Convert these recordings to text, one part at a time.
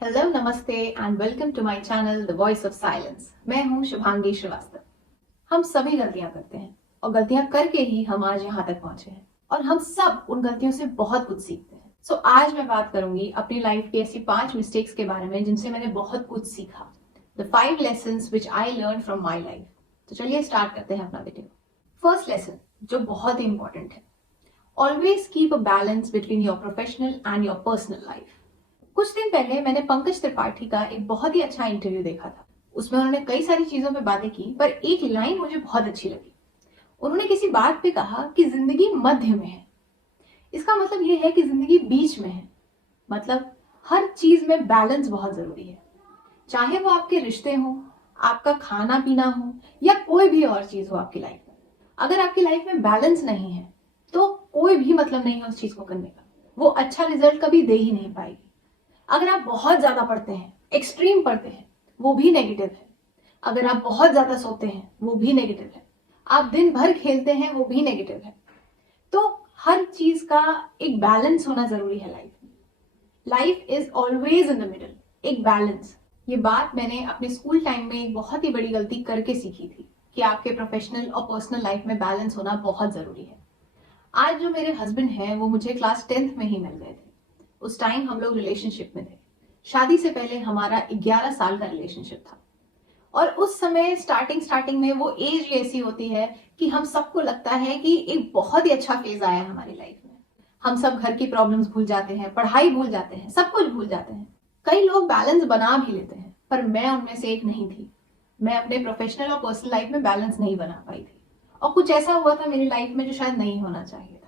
Hello, नमस्ते and welcome to my channel the voice of silence. मैं हूं शुभांगी श्रीवास्तव। हम सभी गलतियां करते हैं और गलतियां करके ही हम आज यहाँ तक पहुंचे हैं और हम सब उन गलतियों से बहुत कुछ सीखते हैं। सो आज मैं बात करूंगी अपनी लाइफ की ऐसी 5 मिस्टेक्स के बारे में जिनसे मैंने बहुत कुछ सीखा। The 5 lessons which I learn from my life. तो चलिए स्टार्ट करते हैं अपना वीडियो। फर्स्ट लेसन जो बहुत ही इंपॉर्टेंट है, always keep a balance between your professional and your personal life. कुछ दिन पहले मैंने पंकज त्रिपाठी का एक बहुत ही अच्छा इंटरव्यू देखा था। उसमें उन्होंने कई सारी चीजों पे बातें की, पर एक लाइन मुझे बहुत अच्छी लगी। उन्होंने किसी बात पे कहा कि जिंदगी मध्य में है। इसका मतलब ये है कि जिंदगी बीच में है। मतलब हर चीज में बैलेंस बहुत जरूरी है, चाहे वो आपके रिश्ते हो, आपका खाना पीना हो या कोई भी और चीज हो आपकी लाइफ में। अगर आपकी लाइफ में बैलेंस नहीं है तो कोई भी मतलब नहीं है उस चीज को करने का। वो अच्छा रिजल्ट कभी दे ही नहीं पाएगी। अगर आप बहुत ज्यादा पढ़ते हैं, एक्सट्रीम पढ़ते हैं, वो भी नेगेटिव है। अगर आप बहुत ज्यादा सोते हैं, वो भी नेगेटिव है। आप दिन भर खेलते हैं, वो भी नेगेटिव है। तो हर चीज का एक बैलेंस होना जरूरी है लाइफ में। Life is always in the middle, एक बैलेंस। ये बात मैंने अपने स्कूल टाइम में एक बहुत ही बड़ी गलती करके सीखी थी कि आपके प्रोफेशनल और पर्सनल लाइफ में बैलेंस होना बहुत जरूरी है। आज जो मेरे हस्बैंड हैं वो मुझे क्लास 10th में ही मिल गए थे। उस टाइम हम लोग रिलेशनशिप में थे। शादी से पहले हमारा 11 साल का रिलेशनशिप था और उस समय स्टार्टिंग में वो एज ऐसी होती है कि हम सबको लगता है कि एक बहुत ही अच्छा फेज आया है हमारी लाइफ में। हम सब घर की प्रॉब्लम्स भूल जाते हैं, पढ़ाई भूल जाते हैं, सब कुछ भूल जाते हैं। कई लोग बैलेंस बना भी लेते हैं, पर मैं उनमें से एक नहीं थी। मैं अपने प्रोफेशनल और पर्सनल लाइफ में बैलेंस नहीं बना पाई थी और कुछ ऐसा हुआ था मेरी लाइफ में जो शायद नहीं होना चाहिए था।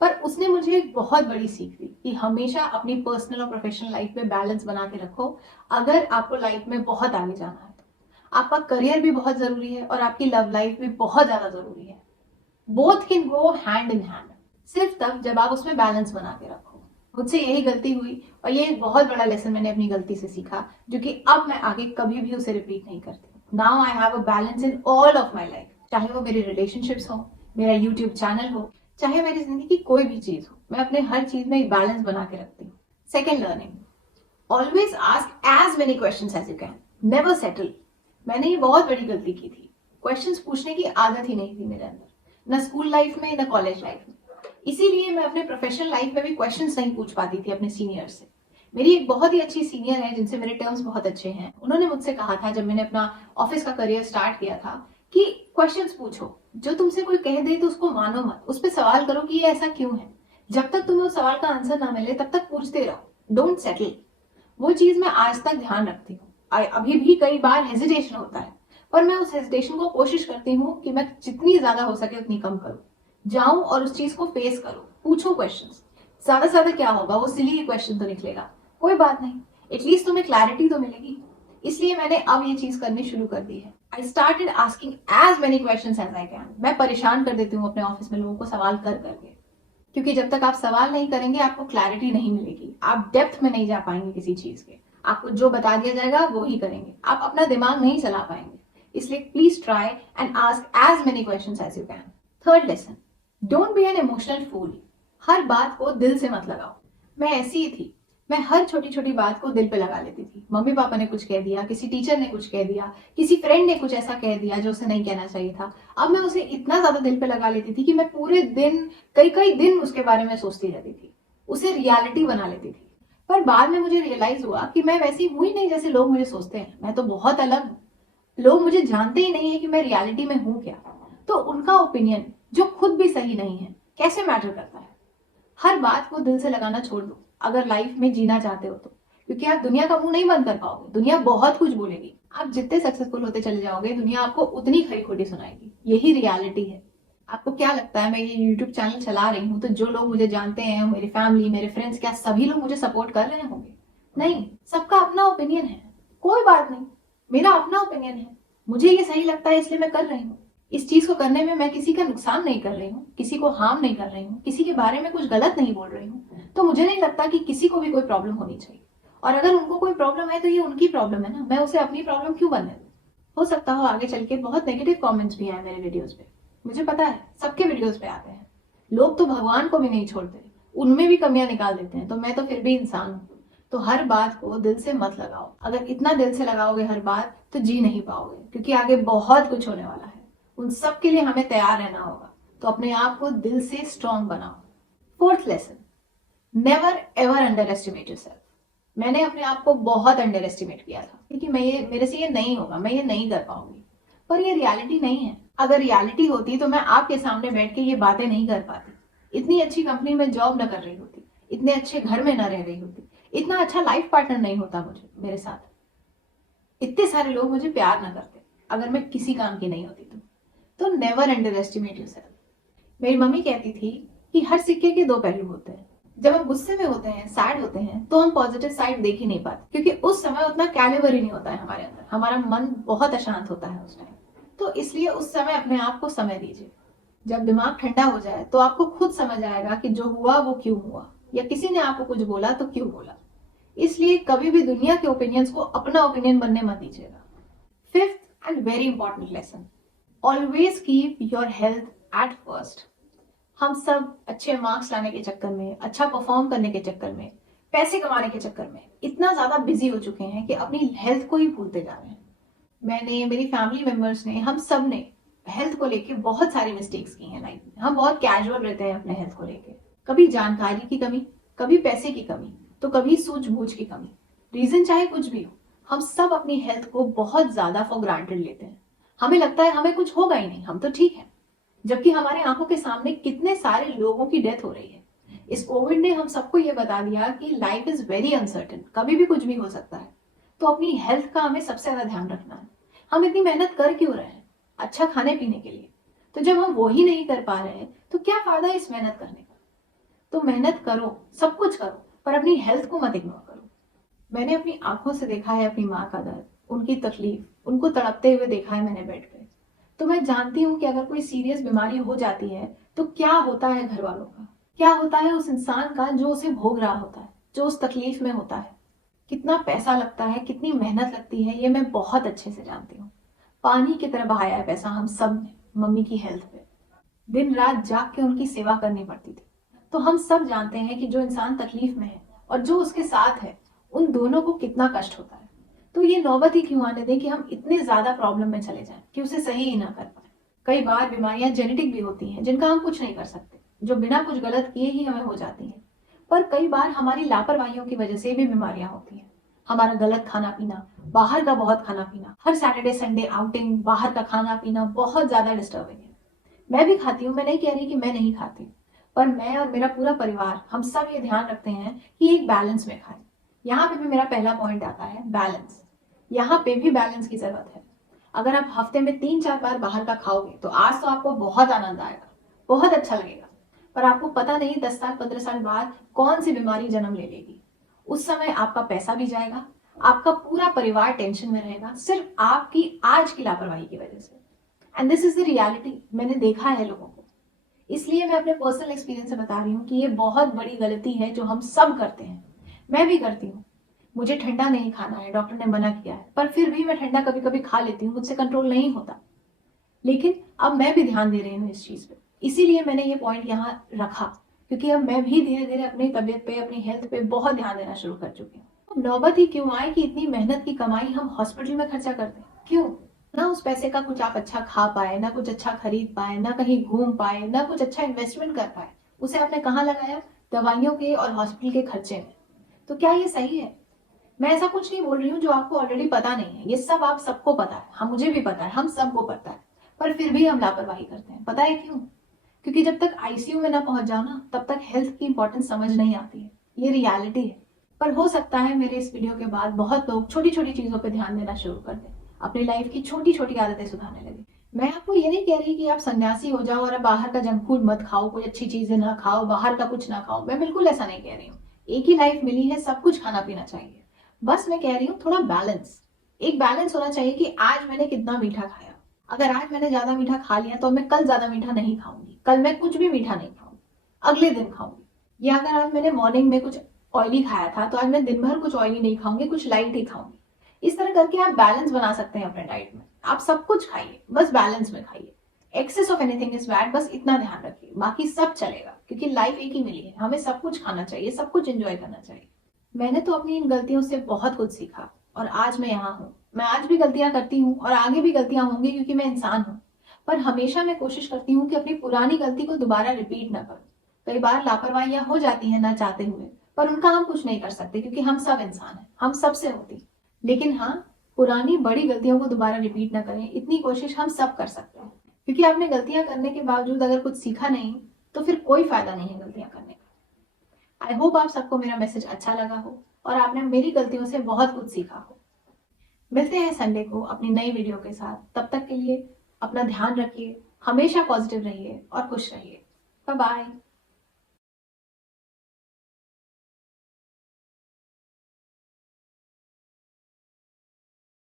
पर उसने मुझे एक बहुत बड़ी सीख दी कि हमेशा अपनी पर्सनल और प्रोफेशनल लाइफ में बैलेंस बना के रखो। अगर आपको लाइफ में बहुत आगे जाना है तो आपका करियर भी बहुत जरूरी है और आपकी लव लाइफ भी बहुत ज्यादा जरूरी है। Both can go hand in hand, सिर्फ तब जब आप उसमें बैलेंस बना के रखो। मुझसे यही गलती हुई और ये एक बहुत बड़ा लेसन मैंने अपनी गलती से सीखा, जो कि अब मैं आगे कभी भी उसे रिपीट नहीं करती। Now I have a balance in all of my life, चाहे वो मेरी रिलेशनशिप्स हो, मेरा यूट्यूब चैनल हो, चाहे मेरी जिंदगी की कोई भी चीज हो। मैं अपने हर चीज में एक बैलेंस बना के रखती हूँ। Second learning, always ask as many questions as you can, never settle. मैंने ये बहुत बड़ी गलती की थी। क्वेश्चंस पूछने की आदत ही नहीं थी मेरे अंदर, न स्कूल लाइफ में न कॉलेज लाइफ में। इसीलिए मैं अपने प्रोफेशनल लाइफ में भी क्वेश्चंस नहीं पूछ पाती थी अपने सीनियर से। मेरी एक बहुत ही अच्छी सीनियर है जिनसे मेरे टर्म्स बहुत अच्छे हैं। उन्होंने मुझसे कहा था जब मैंने अपना ऑफिस का करियर स्टार्ट किया था कि क्वेश्चंस पूछो, जो तुमसे कोई कह दे तो उसको मानो मत, उस पर सवाल करो कि ये ऐसा क्यों है। जब तक तुम्हें उस सवाल का आंसर ना मिले तब तक पूछते रहो, डोंट सेटल। वो चीज मैं आज तक ध्यान रखती हूँ। अभी भी कई बार हेजिटेशन होता है, पर मैं उस हेजिटेशन को कोशिश करती हूँ कि मैं जितनी ज्यादा हो सके उतनी कम करूँ। जाऊं और उस चीज को फेस करो, पूछो क्वेश्चंस। ज्यादा से ज्यादा क्या होगा, वो सिली क्वेश्चन तो निकलेगा, कोई बात नहीं, एटलीस्ट तुम्हें क्लैरिटी तो मिलेगी। इसलिए मैंने अब ये चीज करनी शुरू कर दी है। I started asking as many questions as I can. मैं परेशान कर देती हूँ अपने ऑफिस में लोगों को सवाल कर करके, क्योंकि जब तक आप सवाल नहीं करेंगे आपको क्लैरिटी नहीं मिलेगी। आप डेप्थ में नहीं जा पाएंगे किसी चीज के। आपको जो बता दिया जाएगा वो ही करेंगे, आप अपना दिमाग नहीं चला पाएंगे। इसलिए please try and ask as many questions as you can. Third lesson, don't be an emotional fool. हर बात को दिल से मत लगाओ। मैं ऐसी ही थी। मैं हर छोटी छोटी बात को दिल पे लगा लेती थी। मम्मी पापा ने कुछ कह दिया, किसी टीचर ने कुछ कह दिया, किसी फ्रेंड ने कुछ ऐसा कह दिया जो उसे नहीं कहना चाहिए था। अब मैं उसे इतना ज्यादा दिल पे लगा लेती थी कि मैं पूरे दिन, कई कई दिन उसके बारे में सोचती रहती थी, उसे रियलिटी बना लेती थी। पर बाद में मुझे रियलाइज हुआ कि मैं वैसी हूं ही नहीं जैसे लोग मुझे सोचते हैं। मैं तो बहुत अलग हूँ। लोग मुझे जानते ही नहीं है कि मैं रियलिटी में हूं क्या। तो उनका ओपिनियन, जो खुद भी सही नहीं है, कैसे मैटर करता है। हर बात को दिल से लगाना छोड़ दो अगर लाइफ में जीना चाहते हो तो, क्योंकि आप दुनिया का मुंह नहीं बंद कर पाओगे। दुनिया बहुत कुछ बोलेगी। आप जितने सक्सेसफुल होते चले जाओगे दुनिया आपको उतनी खरी खोटी सुनाएगी। यही रियलिटी है। आपको क्या लगता है मैं ये यूट्यूब चैनल चला रही हूँ तो जो लोग मुझे जानते हैं, मेरी फैमिली, मेरे फ्रेंड्स, क्या सभी लोग मुझे सपोर्ट कर रहे होंगे? नहीं, सबका अपना ओपिनियन है। कोई बात नहीं, मेरा अपना ओपिनियन है। मुझे ये सही लगता है इसलिए मैं कर रही हूँ। इस चीज को करने में मैं किसी का नुकसान नहीं कर रही हूँ, किसी को हार्म नहीं कर रही हूँ, किसी के बारे में कुछ गलत नहीं बोल रही हूँ। तो मुझे नहीं लगता कि किसी को भी कोई प्रॉब्लम होनी चाहिए। और अगर उनको कोई प्रॉब्लम है तो ये उनकी प्रॉब्लम है ना, मैं उसे अपनी प्रॉब्लम क्यों बनने दूं? हो सकता हो आगे चल के बहुत नेगेटिव कमेंट्स भी आए मेरे वीडियोस पे। मुझे पता है सबके वीडियोस पे आते हैं। लोग तो भगवान को भी नहीं छोड़ते, उनमें भी कमियां निकाल देते हैं। तो मैं तो फिर भी इंसान हूँ। तो हर बात को दिल से मत लगाओ। अगर इतना दिल से लगाओगे हर बात तो जी नहीं पाओगे, क्योंकि आगे बहुत कुछ होने वाला है। उन सब के लिए हमें तैयार रहना होगा। तो अपने आप को दिल से स्ट्रांग बनाओ। Fourth lesson, never ever under estimate yourself. मैंने अपने आप को बहुत अंडर एस्टिमेट किया था, क्योंकि मेरे से ये नहीं होगा, मैं ये नहीं कर पाऊंगी। पर ये रियलिटी नहीं है। अगर रियलिटी होती तो मैं आपके सामने बैठ के ये बातें नहीं कर पाती, इतनी अच्छी कंपनी में जॉब न कर रही होती, इतने अच्छे घर में न रह रही होती, इतना अच्छा लाइफ पार्टनर नहीं होता मेरे साथ, इतने सारे लोग मुझे प्यार न करते अगर मैं किसी काम की नहीं होती तो नेवर अंडर एस्टिमेट योरसेल्फ। मेरी मम्मी कहती थी कि हर सिक्के के दो पहलू होते हैं। जब हम गुस्से में होते हैं, सैड होते हैं, तो हम पॉजिटिव साइड देख ही नहीं पाते, क्योंकि उस समय उतना कैलिबर ही नहीं होता है हमारे अंदर, हमारा मन बहुत अशांत होता है उस टाइम। तो इसलिए उस समय अपने आप को समय दीजिए। जब दिमाग ठंडा हो जाए तो आपको खुद समझ आएगा कि जो हुआ वो क्यों हुआ, या किसी ने आपको कुछ बोला तो क्यों बोला। इसलिए कभी भी दुनिया के ओपिनियंस को अपना ओपिनियन बनने मत दीजिएगा। Fifth and very important lesson, always keep your health at first. हम सब अच्छे मार्क्स लाने के चक्कर में, अच्छा परफॉर्म करने के चक्कर में, पैसे कमाने के चक्कर में इतना ज्यादा बिजी हो चुके हैं कि अपनी हेल्थ को ही भूलते जा रहे हैं। मैंने, मेरी फैमिली मेंबर्स ने, हम सब ने हेल्थ को लेके बहुत सारी मिस्टेक्स की हैं लाइफ में। हम बहुत कैजुअल रहते हैं अपने हेल्थ को लेके। कभी जानकारी की कमी, कभी पैसे की कमी, तो कभी सूझबूझ की कमी। रीजन चाहे कुछ भी हो, हम सब अपनी हेल्थ को बहुत ज्यादा फॉर ग्रांटेड लेते हैं। हमें लगता है हमें कुछ होगा ही नहीं, हम तो ठीक है, जबकि हमारे आंखों के सामने कितने सारे लोगों की डेथ हो रही है। इस कोविड ने हम सबको ये बता दिया कि लाइफ इज वेरी अनसर्टेन, कभी भी कुछ भी हो सकता है। तो अपनी हेल्थ का हमें सबसे ज्यादा ध्यान रखना है। हम इतनी मेहनत कर क्यों रहे हैं अच्छा खाने पीने के लिए? तो जब हम वो ही नहीं कर पा रहे हैं तो क्या फायदा इस मेहनत करने का? तो मेहनत करो, सब कुछ करो, पर अपनी हेल्थ को मत इग्नोर करो। मैंने अपनी आंखों से देखा है अपनी माँ का दर्द, उनकी तकलीफ, उनको तड़पते हुए देखा है मैंने बेड पे। तो मैं जानती हूँ कि अगर कोई सीरियस बीमारी हो जाती है तो क्या होता है घर वालों का, क्या होता है उस इंसान का जो उसे भोग रहा होता है, जो उस तकलीफ में होता है। कितना पैसा लगता है, कितनी मेहनत लगती है, ये मैं बहुत अच्छे से जानती हूँ। पानी की तरह बहाया है पैसा हम सब ने मम्मी की हेल्थ पे। दिन रात जाग के उनकी सेवा करनी पड़ती थी। तो हम सब जानते हैं कि जो इंसान तकलीफ में है और जो उसके साथ है, उन दोनों को कितना कष्ट होता है। तो ये नौबत ही क्यों आने दें कि हम इतने ज्यादा प्रॉब्लम में चले जाएं कि उसे सही ही ना कर पाए। कई बार बीमारियां जेनेटिक भी होती हैं जिनका हम कुछ नहीं कर सकते, जो बिना कुछ गलत किए ही हमें हो जाती हैं। पर कई बार हमारी लापरवाहियों की वजह से भी बीमारियां होती हैं। हमारा गलत खाना पीना, बाहर का बहुत खाना पीना, हर सैटरडे संडे आउटिंग, बाहर का खाना पीना बहुत ज्यादा डिस्टर्बिंग है। मैं भी खाती हूँ, मैं नहीं कह रही कि मैं नहीं खाती, पर मैं और मेरा पूरा परिवार, हम सब ये ध्यान रखते हैं कि एक बैलेंस में खाएं। यहाँ पे भी मेरा पहला पॉइंट आता है बैलेंस। यहाँ पे भी बैलेंस की जरूरत है। अगर आप हफ्ते में 3-4 बार बाहर का खाओगे तो आज तो आपको बहुत आनंद आएगा, बहुत अच्छा लगेगा, पर आपको पता नहीं 10 साल 15 साल बाद कौन सी बीमारी जन्म ले लेगी। उस समय आपका पैसा भी जाएगा, आपका पूरा परिवार टेंशन में रहेगा, सिर्फ आपकी आज की लापरवाही की वजह से। And this is the reality, मैंने देखा है लोगों को। इसलिए मैं अपने पर्सनल एक्सपीरियंस से बता रही हूँ कि ये बहुत बड़ी गलती है जो हम सब करते हैं। मैं भी करती हूँ। मुझे ठंडा नहीं खाना है, डॉक्टर ने मना किया है, पर फिर भी मैं ठंडा कभी कभी खा लेती हूँ, मुझसे कंट्रोल नहीं होता। लेकिन अब मैं भी ध्यान दे रही हूँ इस चीज पे, इसीलिए मैंने ये पॉइंट यहाँ रखा, क्योंकि अब मैं भी धीरे धीरे अपनी तबीयत पे, अपनी हेल्थ पे बहुत ध्यान देना शुरू कर चुकी हूँ। नौबत ही क्यों आए कि इतनी मेहनत की कमाई हम हॉस्पिटल में खर्चा करते हैं? क्यों ना उस पैसे का कुछ आप अच्छा खा पाए, ना कुछ अच्छा खरीद पाए, ना कहीं घूम पाए, ना कुछ अच्छा इन्वेस्टमेंट कर पाए, उसे आपने कहाँ लगाया? दवाइयों के और हॉस्पिटल के खर्चे में। तो क्या ये सही है? मैं ऐसा कुछ नहीं बोल रही हूँ जो आपको ऑलरेडी पता नहीं है, ये सब आप सबको पता है, हम, मुझे भी पता है, हम सबको पता है, पर फिर भी हम लापरवाही करते हैं। पता है क्यों? क्योंकि जब तक आईसीयू में ना पहुंच जाओ ना, तब तक हेल्थ की इंपॉर्टेंस समझ नहीं आती है। ये रियलिटी है। पर हो सकता है मेरे इस वीडियो के बाद बहुत लोग छोटी छोटी चीजों पर ध्यान देना शुरू कर दें, अपनी लाइफ की छोटी छोटी आदतें सुधारने लगे। मैं आपको ये नहीं कह रही कि आप सन्यासी हो जाओ और अब बाहर का जंक फूड मत खाओ, कोई अच्छी चीजें ना खाओ, बाहर का कुछ ना खाओ। मैं बिल्कुल ऐसा नहीं कह रही हूँ। एक ही लाइफ मिली है, सब कुछ खाना पीना चाहिए। बस मैं कह रही हूँ थोड़ा बैलेंस, एक बैलेंस होना चाहिए कि आज मैंने कितना मीठा खाया। अगर आज मैंने ज्यादा मीठा खा लिया तो मैं कल ज्यादा मीठा नहीं खाऊंगी, कल मैं कुछ भी मीठा नहीं खाऊंगी, अगले दिन खाऊंगी। या अगर आज मैंने मॉर्निंग में कुछ ऑयली खाया था तो आज मैं दिन भर कुछ ऑयली नहीं खाऊंगी, कुछ लाइट ही खाऊंगी। इस तरह करके आप बैलेंस बना सकते हैं अपने डाइट में। आप सब कुछ खाइए, बस बैलेंस में खाइए। Excess of anything is bad, बस इतना ध्यान रखिए, बाकी सब चलेगा, क्योंकि लाइफ एक ही मिली है, हमें सब कुछ खाना चाहिए, सब कुछ एंजॉय करना चाहिए। मैंने तो अपनी इन गलतियों से बहुत कुछ सीखा और आज मैं यहाँ हूँ। मैं आज भी गलतियां करती हूँ और आगे भी गलतियां होंगी क्योंकि मैं इंसान हूँ। पर हमेशा मैं कोशिश करती हूँ कि अपनी पुरानी गलती को दोबारा रिपीट ना करूँ। कई बार लापरवाहियां हो जाती हैं ना चाहते हुए, पर उनका हम कुछ नहीं कर सकते क्योंकि हम सब इंसान हैं, हम सबसे होती। लेकिन हाँ, पुरानी बड़ी गलतियों को दोबारा रिपीट ना करें, इतनी कोशिश हम सब कर सकते हैं। क्योंकि आपने गलतियां करने के बावजूद अगर कुछ सीखा नहीं, तो फिर कोई फायदा नहीं है गलतियां करने का। आई होप आप सबको मेरा मैसेज अच्छा लगा हो और आपने मेरी गलतियों से बहुत कुछ सीखा हो। मिलते हैं संडे को अपनी नई वीडियो के साथ। तब तक के लिए अपना ध्यान रखिए, हमेशा पॉजिटिव रहिए और खुश रहिए। Bye bye.